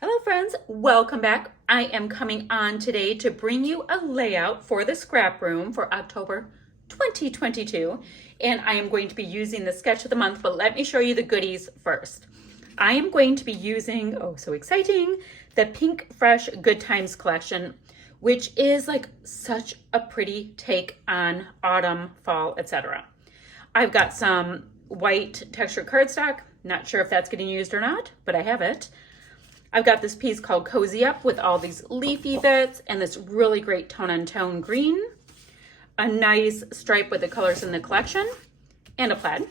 Hello friends, welcome back. I am coming on today to bring you a layout for the scrap room for October 2022. And I am going to be using the sketch of the month, but let me show you the goodies first. I am going to be using, oh so exciting, the Pinkfresh Good Times collection, which is like such a pretty take on autumn, fall, etc. I've got some white textured cardstock. Not sure if that's getting used or not, but I have it. I've got this piece called Cozy Up with all these leafy bits and this really great tone-on-tone green, a nice stripe with the colors in the collection, and a plaid.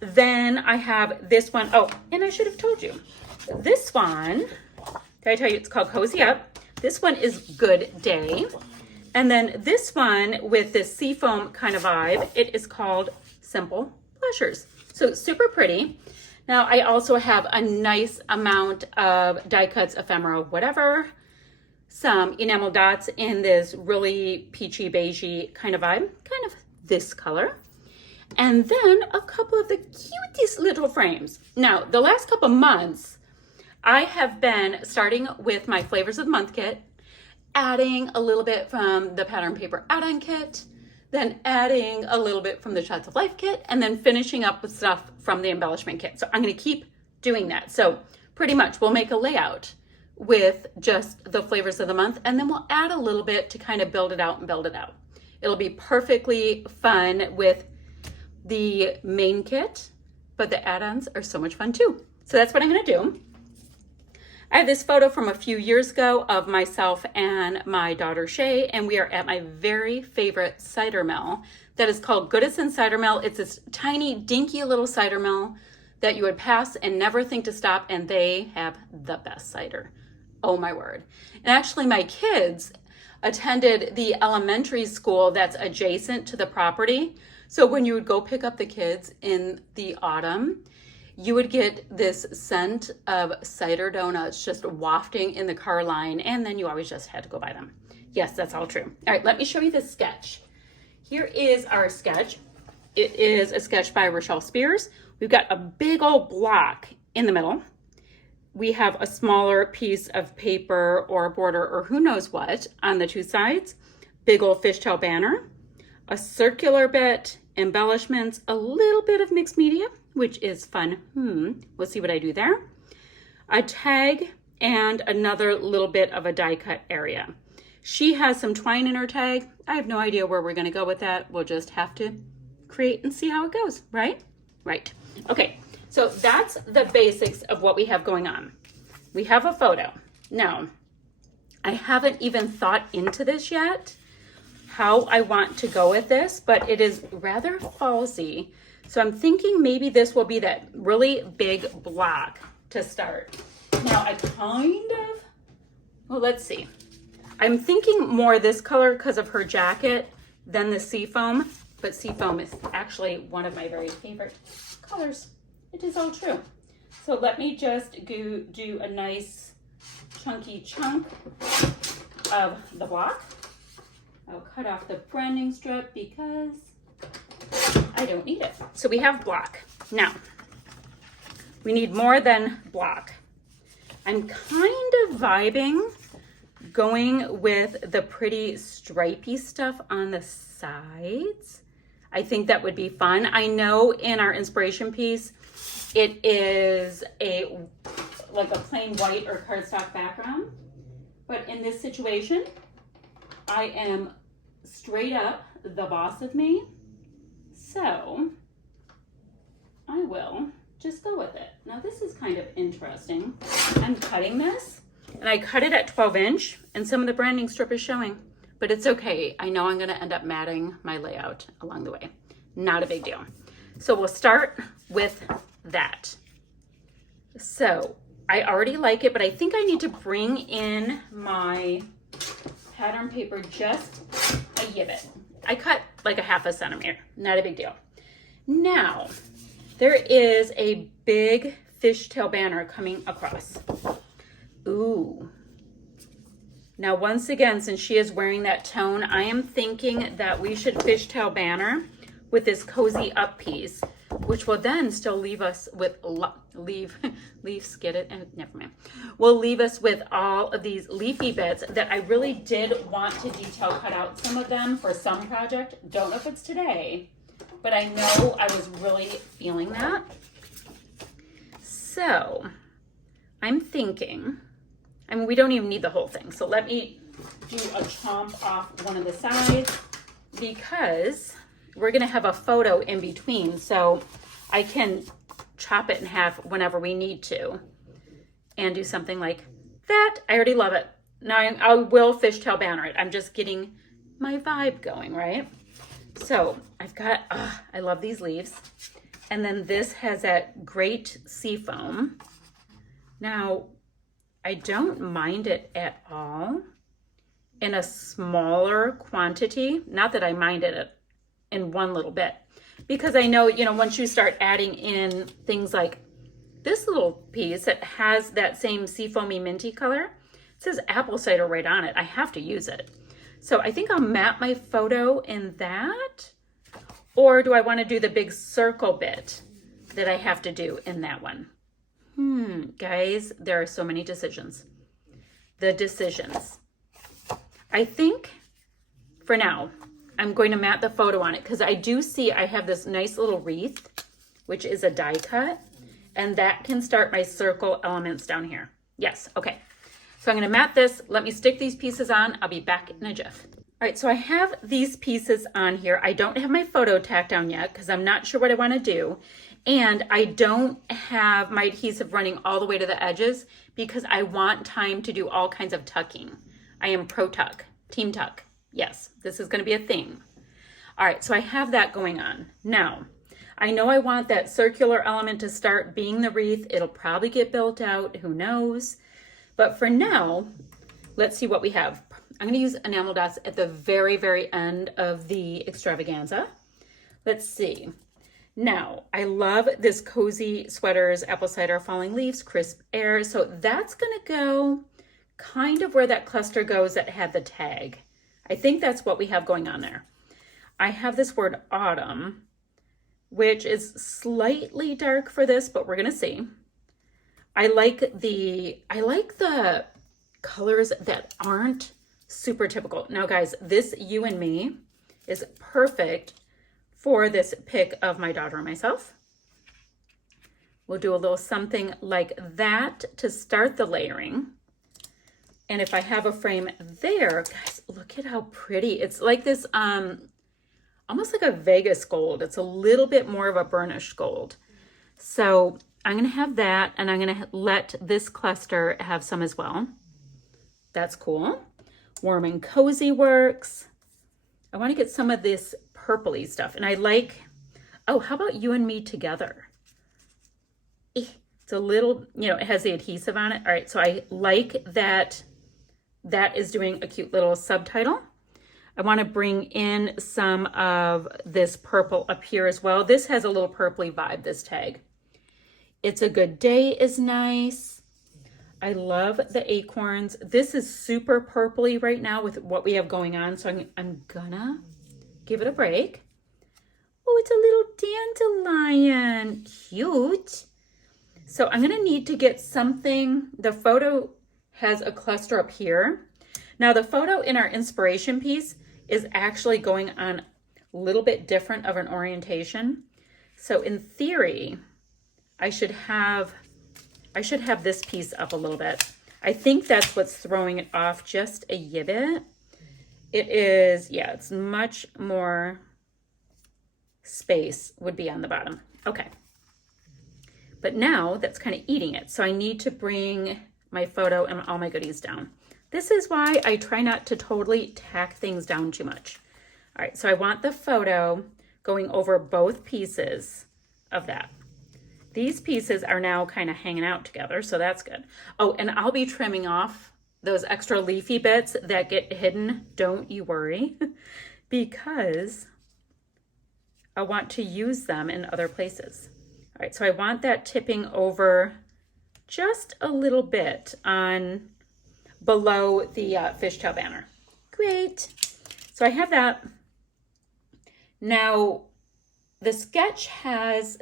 Then I have this one. Oh, and I should have told you. This one, did I tell you it's called Cozy Up? This one is Good Day. And then this one with this seafoam kind of vibe, it is called Simple Pleasures. So it's super pretty. Now I also have a nice amount of die cuts, ephemera, whatever, some enamel dots in this really peachy beigey kind of vibe, kind of this color. And then a couple of the cutest little frames. Now the last couple months, I have been starting with my Flavors of the Month kit, adding a little bit from the pattern paper add-on kit, then adding a little bit from the Shots of Life kit, and then finishing up with stuff from the embellishment kit. So I'm gonna keep doing that. So pretty much we'll make a layout with just the Flavors of the Month, and then we'll add a little bit to kind of build it out and build it out. It'll be perfectly fun with the main kit, but the add-ons are so much fun too. So that's what I'm gonna do. I have this photo from a few years ago of myself and my daughter Shay, and we are at my very favorite cider mill that is called Goodison Cider Mill. It's this tiny, dinky little cider mill that you would pass and never think to stop, and they have the best cider. Oh my word. And actually my kids attended the elementary school that's adjacent to the property. So when you would go pick up the kids in the autumn, you would get this scent of cider donuts just wafting in the car line, and then you always just had to go buy them. Yes, that's all true. All right, let me show you this sketch. Here is our sketch. It is a sketch by Rochelle Spears. We've got a big old block in the middle. We have a smaller piece of paper or a border or who knows what on the two sides. Big old fishtail banner, a circular bit, embellishments, a little bit of mixed media, which is fun. We'll see what I do there. A tag and another little bit of a die cut area. She has some twine in her tag. I have no idea where we're gonna go with that. We'll just have to create and see how it goes, right? Right. Okay, so that's the basics of what we have going on. We have a photo. Now, I haven't even thought into this yet, how I want to go with this, but it is rather fallsy. So I'm thinking maybe this will be that really big block to start. Now I kind of, well, let's see. I'm thinking more this color because of her jacket than the seafoam, but seafoam is actually one of my very favorite colors. It is all true. So let me just do a nice chunky chunk of the block. I'll cut off the branding strip because I don't need it. So we have block. Now, we need more than block. I'm kind of vibing going with the pretty stripy stuff on the sides. I think that would be fun. I know in our inspiration piece, it is like a plain white or cardstock background. But in this situation, I am straight up the boss of me. So I will just go with it. Now this is kind of interesting. I'm cutting this and I cut it at 12" and some of the branding strip is showing, but it's okay. I know I'm gonna end up matting my layout along the way. Not a big deal. So we'll start with that. So I already like it, but I think I need to bring in my pattern paper just a bit. I cut like a ½ centimeter, not a big deal. Now, there is a big fishtail banner coming across. Ooh. Now, once again, since she is wearing that tone, I am thinking that we should fishtail banner with this cozy up piece, which will then still leave us with leaves, get it? Never mind. Will leave us with all of these leafy bits that I really did want to detail cut out some of them for some project. Don't know if it's today, but I know I was really feeling that. So I'm thinking, I mean, we don't even need the whole thing. So let me do a chomp off one of the sides because we're going to have a photo in between. So I can chop it in half whenever we need to and do something like that. I already love it. Now I will fishtail banner it. I'm just getting my vibe going, right? So I've got, I love these leaves. And then this has that great sea foam. Now, I don't mind it at all in a smaller quantity. Not that I minded it in one little bit, because I know, you know, once you start adding in things like this little piece that has that same seafoamy minty color, it says apple cider right on it. I have to use it. So I think I'll map my photo in that, or do I want to do the big circle bit that I have to do in that one? Guys, there are so many decisions. The decisions. I think for now, I'm going to mat the photo on it because I do see I have this nice little wreath, which is a die cut, and that can start my circle elements down here. Yes, okay. So I'm going to mat this. Let me stick these pieces on. I'll be back in a jiff. All right, so I have these pieces on here. I don't have my photo tacked down yet because I'm not sure what I want to do. And I don't have my adhesive running all the way to the edges because I want time to do all kinds of tucking. I am pro tuck, team tuck. Yes, this is going to be a thing. All right, so I have that going on. Now, I know I want that circular element to start being the wreath. It'll probably get built out, who knows? But for now, let's see what we have. I'm going to use enamel dots at the very, very end of the extravaganza. Let's see. Now, I love this cozy sweaters, apple cider, falling leaves, crisp air. So that's going to go kind of where that cluster goes that had the tag. I think that's what we have going on there. I have this word autumn, which is slightly dark for this, but we're going to see. I like the colors that aren't super typical. Now, guys, this You and Me is perfect for this pic of my daughter and myself. We'll do a little something like that to start the layering. And if I have a frame there, guys, look at how pretty. It's like this, almost like a Vegas gold. It's a little bit more of a burnished gold. So I'm going to have that, and I'm going to let this cluster have some as well. That's cool. Warm and cozy works. I want to get some of this purpley stuff. And I like, oh, how about You and Me together? It's a little, you know, it has the adhesive on it. All right, so I like that that is doing a cute little subtitle. I want to bring in some of this purple up here as well. This has a little purpley vibe, this tag. It's a Good Day is nice. I love the acorns. This is super purpley right now with what we have going on, so I'm gonna give it a break. Oh, it's a little dandelion. Cute. So I'm gonna need to get something. The photo has a cluster up here. Now the photo in our inspiration piece is actually going on a little bit different of an orientation. So in theory, I should have this piece up a little bit. I think that's what's throwing it off just a bit. It is, yeah, it's much more space would be on the bottom. Okay. But now that's kind of eating it. So I need to bring my photo and all my goodies down. This is why I try not to totally tack things down too much. All right, so I want the photo going over both pieces of that. These pieces are now kind of hanging out together, so that's good. Oh, and I'll be trimming off those extra leafy bits that get hidden. Don't you worry, because I want to use them in other places. All right, so I want that tipping over just a little bit on below the fishtail banner. Great. So I have that. Now, the sketch has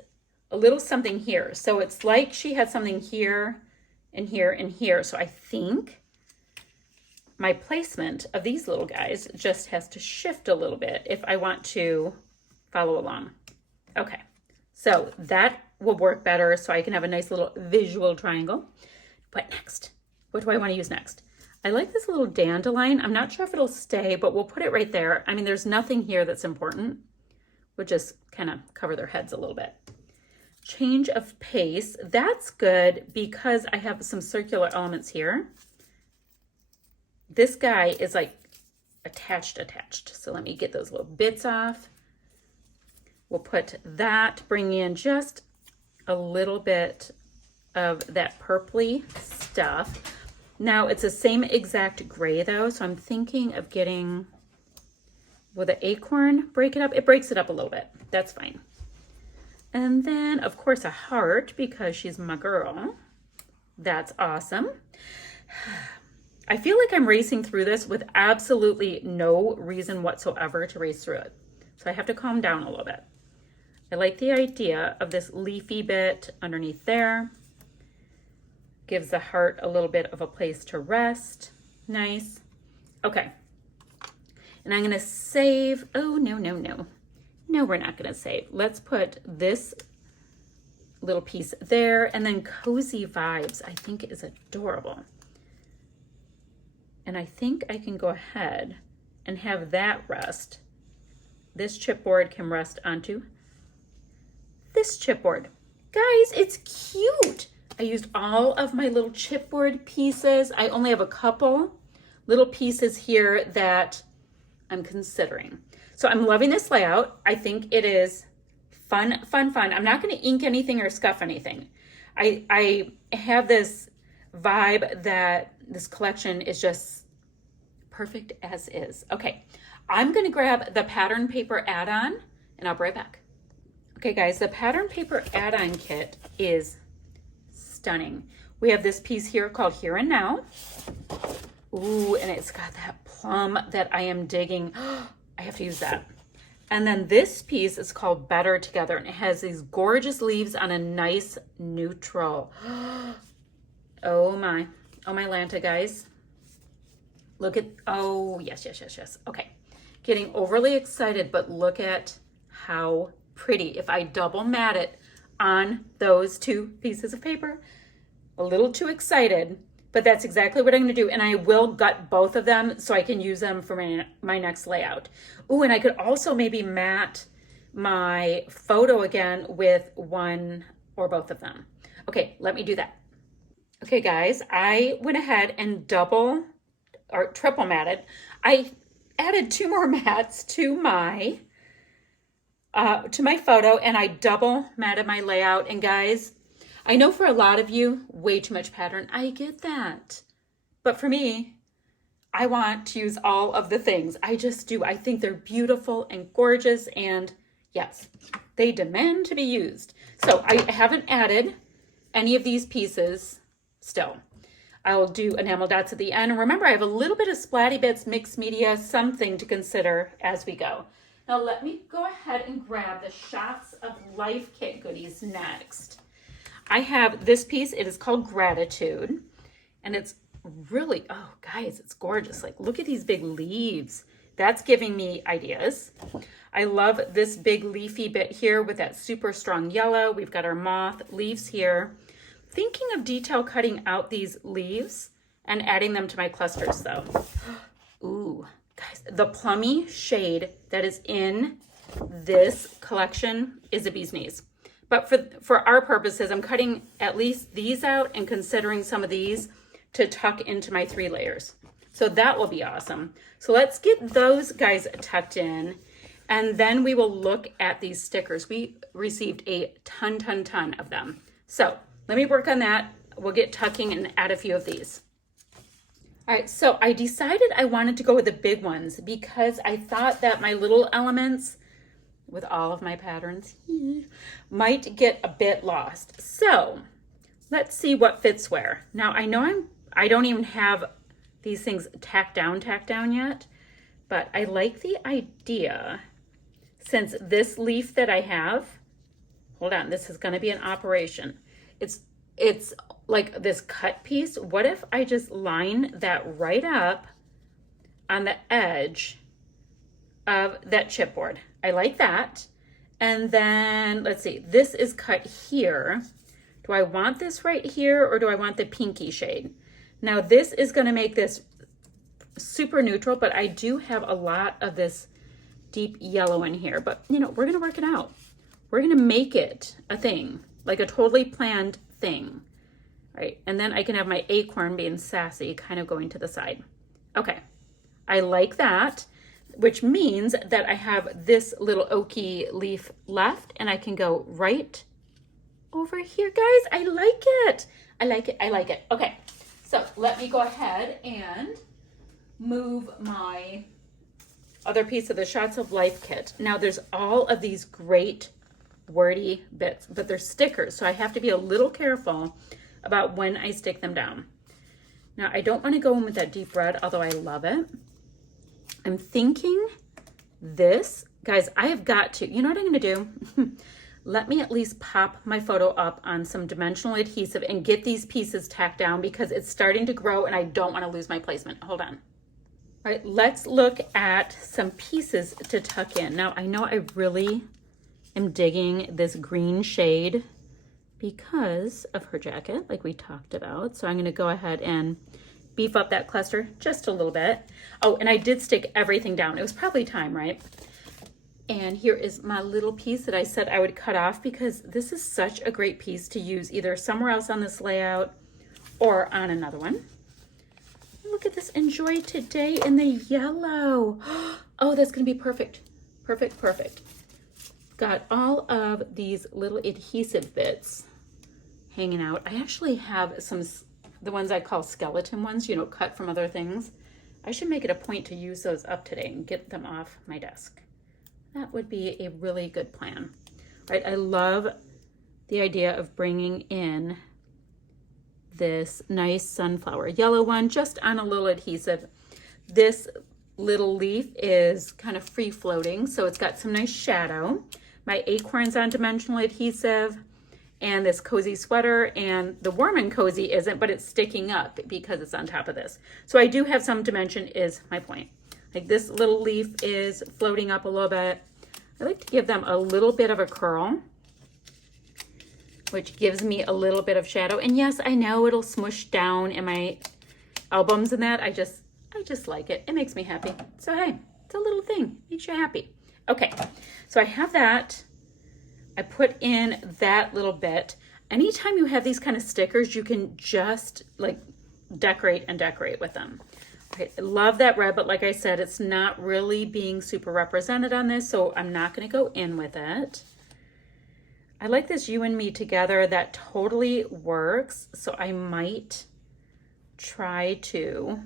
a little something here. So it's like she had something here and here and here. So I think my placement of these little guys just has to shift a little bit if I want to follow along. Okay, so that will work better so I can have a nice little visual triangle. What next? What do I want to use next? I like this little dandelion. I'm not sure if it'll stay, but we'll put it right there. I mean, there's nothing here that's important. We'll just kind of cover their heads a little bit. Change of pace. That's good because I have some circular elements here. This guy is like attached. So let me get those little bits off. We'll put that, bring in just a little bit of that purpley stuff. Now it's the same exact gray though, so I'm thinking of getting, will the acorn break it up? It breaks it up a little bit. That's fine. And then of course a heart because she's my girl. That's awesome. I feel like I'm racing through this with absolutely no reason whatsoever to race through it. So I have to calm down a little bit. I like the idea of this leafy bit underneath there. Gives the heart a little bit of a place to rest. Nice. Okay. And I'm going to save. Oh, no. No, we're not going to save. Let's put this little piece there. And then Cozy Vibes, I think is adorable. And I think I can go ahead and have that rest. This chipboard can rest onto this chipboard. Guys, it's cute. I used all of my little chipboard pieces. I only have a couple little pieces here that I'm considering. So I'm loving this layout. I think it is fun. I'm not going to ink anything or scuff anything. I have this vibe that this collection is just perfect as is. Okay, I'm going to grab the pattern paper add-on and I'll be right back. Okay guys, the pattern paper add-on kit is stunning. We have this piece here called Here and Now. Ooh, and it's got that plum that I am digging. I have to use that. And then this piece is called Better Together, and it has these gorgeous leaves on a nice neutral. Oh my Lanta, guys. Look at, oh, yes. Okay, getting overly excited, but look at how pretty. If I double mat it on those two pieces of paper, a little too excited, but that's exactly what I'm going to do. And I will gut both of them so I can use them for my next layout. Ooh, and I could also maybe mat my photo again with one or both of them. Okay, let me do that. Okay, guys, I went ahead and double or triple matted. I added 2 more mats to my photo, and I double matted my layout. And guys, I know for a lot of you, way too much pattern. I get that. But for me, I want to use all of the things. I just do. I think they're beautiful and gorgeous. And yes, they demand to be used. So I haven't added any of these pieces still. I'll do enamel dots at the end. And remember, I have a little bit of splatty bits, mixed media, something to consider as we go. Now let me go ahead and grab the Shots of Life kit goodies next. I have this piece. It is called Gratitude, and it's really, oh guys, it's gorgeous. Like, look at these big leaves. That's giving me ideas. I love this big leafy bit here with that super strong yellow. We've got our moth leaves here. Thinking of detail cutting out these leaves and adding them to my clusters though. Ooh, guys, the plummy shade that is in this collection is a bee's knees. But for our purposes, I'm cutting at least these out and considering some of these to tuck into my 3 layers. So that will be awesome. So let's get those guys tucked in, and then we will look at these stickers. We received a ton of them. So let me work on that. We'll get tucking and add a few of these. All right, so I decided I wanted to go with the big ones because I thought that my little elements with all of my patterns might get a bit lost. So let's see what fits where. Now I know I don't even have these things tacked down yet, but I like the idea. since this leaf that I have, hold on, this is going to be an operation. It's like this cut piece. What if I just line that right up on the edge of that chipboard? I like that. And then let's see, this is cut here. Do I want this right here or do I want the pinky shade? Now this is going to make this super neutral, but I do have a lot of this deep yellow in here, but you know, we're going to work it out. We're going to make it a thing, like a totally planned thing. Right? And then I can have my acorn being sassy, kind of going to the side. Okay, I like that, which means that I have this little oaky leaf left and I can go right over here, guys. I like it. I like it. I like it. Okay, so let me go ahead and move my other piece of the Shots of Life kit. Now there's all of these great wordy bits, but they're stickers, so I have to be a little careful about when I stick them down. Now I don't want to go in with that deep red, although I love it. I'm thinking this, guys, I have got to, you know what I'm going to do? Let me at least pop my photo up on some dimensional adhesive and get these pieces tacked down because it's starting to grow and I don't want to lose my placement. Hold on. All right, let's look at some pieces to tuck in. Now I know I really am digging this green shade because of her jacket, like we talked about. So I'm going to go ahead and beef up that cluster just a little bit. Oh, and I did stick everything down. It was probably time, right? And here is my little piece that I said I would cut off because this is such a great piece to use either somewhere else on this layout or on another one. Look at this Enjoy Today in the yellow. Oh, that's going to be perfect. Perfect, perfect. Got all of these little adhesive bits hanging out. I actually have some, the ones I call skeleton ones, you know, cut from other things. I should make it a point to use those up today and get them off my desk. That would be a really good plan. Right? I love the idea of bringing in this nice sunflower yellow one just on a little adhesive. This little leaf is kind of free floating, so it's got some nice shadow. My acorn's on dimensional adhesive, and this cozy sweater, and the warm and cozy isn't, but it's sticking up because it's on top of this. So I do have some dimension is my point. Like this little leaf is floating up a little bit. I like to give them a little bit of a curl, which gives me a little bit of shadow. And yes, I know it'll smush down in my albums and that. I just like it. It makes me happy. So hey, it's a little thing. Makes you happy. Okay, so I have that. I put in that little bit. Anytime you have these kind of stickers, you can just like decorate and decorate with them. Okay, I love that red, but like I said, it's not really being super represented on this, so I'm not going to go in with it. I like this You and Me Together. That totally works, so I might try to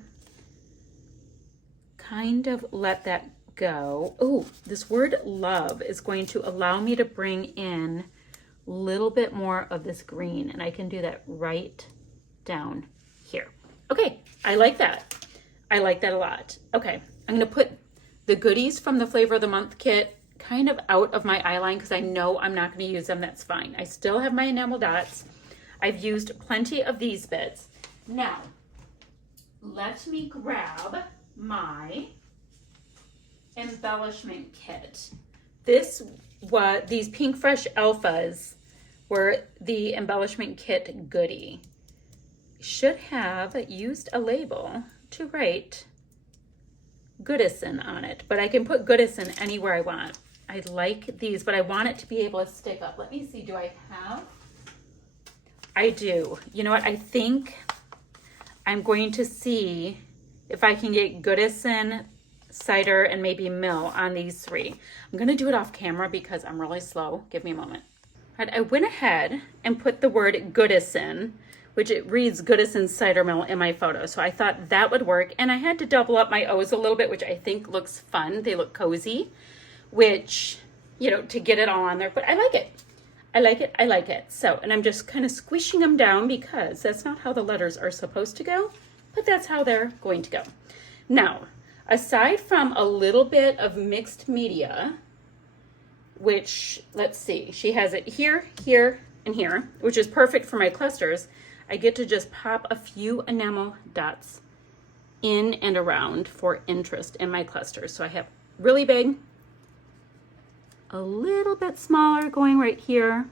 kind of let that go. Oh, this word love is going to allow me to bring in a little bit more of this green, and I can do that right down here. Okay, I like that. I like that a lot. Okay, I'm going to put the goodies from the Flavor of the Month kit kind of out of my eye line because I know I'm not going to use them. That's fine. I still have my enamel dots. I've used plenty of these bits. Now, let me grab my embellishment kit. These Pinkfresh Alphas were the embellishment kit goodie. Should have used a label to write Goodison on it, but I can put Goodison anywhere I want. I like these, but I want it to be able to stick up. Let me see, do I have? I do. You know what? I think I'm going to see if I can get Goodison, Cider, and maybe Mill on these three. I'm going to do it off camera because I'm really slow. Give me a moment. All right, I went ahead and put the word Goodison, which it reads Goodison Cider Mill in my photo. So I thought that would work. And I had to double up my O's a little bit, which I think looks fun. They look cozy, which, you know, to get it all on there. But I like it. I like it. I like it. So, and I'm just kind of squishing them down because that's not how the letters are supposed to go, but that's how they're going to go. Now, aside from a little bit of mixed media, which, let's see, she has it here, here, and here, which is perfect for my clusters. I get to just pop a few enamel dots in and around for interest in my clusters. So I have really big, a little bit smaller going right here. I'm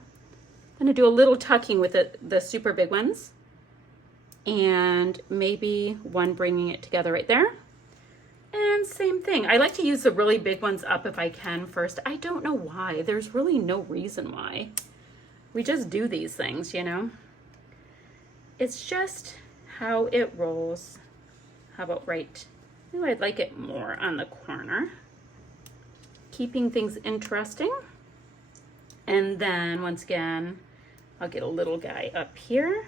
gonna do a little tucking with the super big ones, and maybe one bringing it together right there. And same thing. I like to use the really big ones up if I can first. I don't know why. There's really no reason why. We just do these things, you know? It's just how it rolls. How about right? Ooh, I'd like it more on the corner. Keeping things interesting. And then once again, I'll get a little guy up here,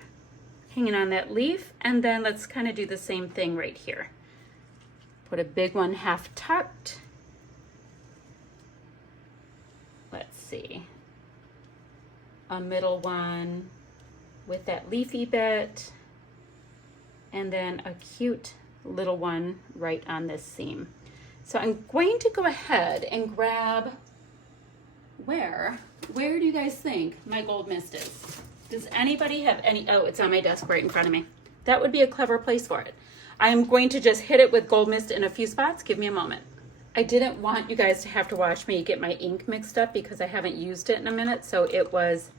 hanging on that leaf. And then let's kind of do the same thing right here. Put a big one half tucked. Let's see. A middle one with that leafy bit. And then a cute little one right on this seam. So I'm going to go ahead and grab, where do you guys think my gold mist is? Does anybody have any? Oh, it's on my desk right in front of me. That would be a clever place for it. I'm going to just hit it with gold mist in a few spots. Give me a moment. I didn't want you guys to have to watch me get my ink mixed up because I haven't used it in a minute. So it was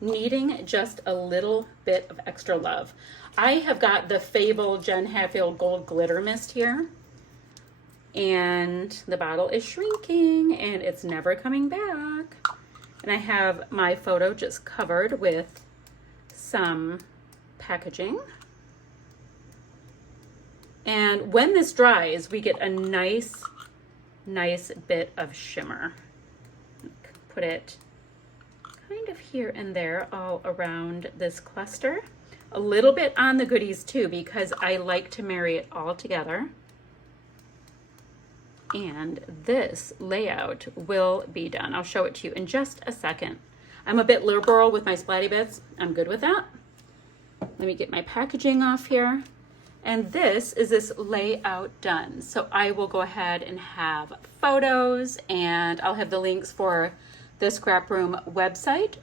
needing just a little bit of extra love. I have got the Fable Jen Hatfield Gold Glitter Mist here. And the bottle is shrinking and it's never coming back. And I have my photo just covered with some packaging. And when this dries, we get a nice bit of shimmer. Put it kind of here and there all around this cluster. A little bit on the goodies too, because I like to marry it all together. And this layout will be done. I'll show it to you in just a second. I'm a bit liberal with my splatty bits. I'm good with that. Let me get my packaging off here. And this is this layout done. So I will go ahead and have photos, and I'll have the links for the ScrapRoom website,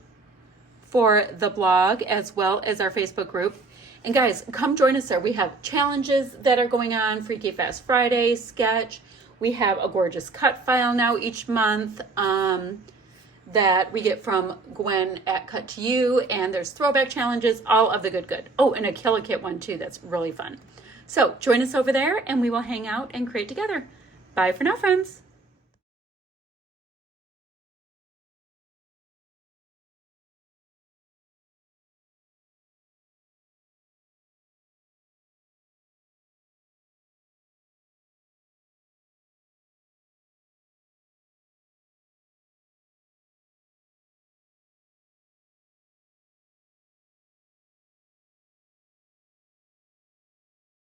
for the blog, as well as our Facebook group. And guys, come join us there. We have challenges that are going on, Freaky Fast Friday, sketch. We have a gorgeous cut file now each month that we get from Gwen at Cut to You, and there's throwback challenges, all of the good. Oh, and a Kill a Kit one too, that's really fun. So join us over there and we will hang out and create together. Bye for now, friends.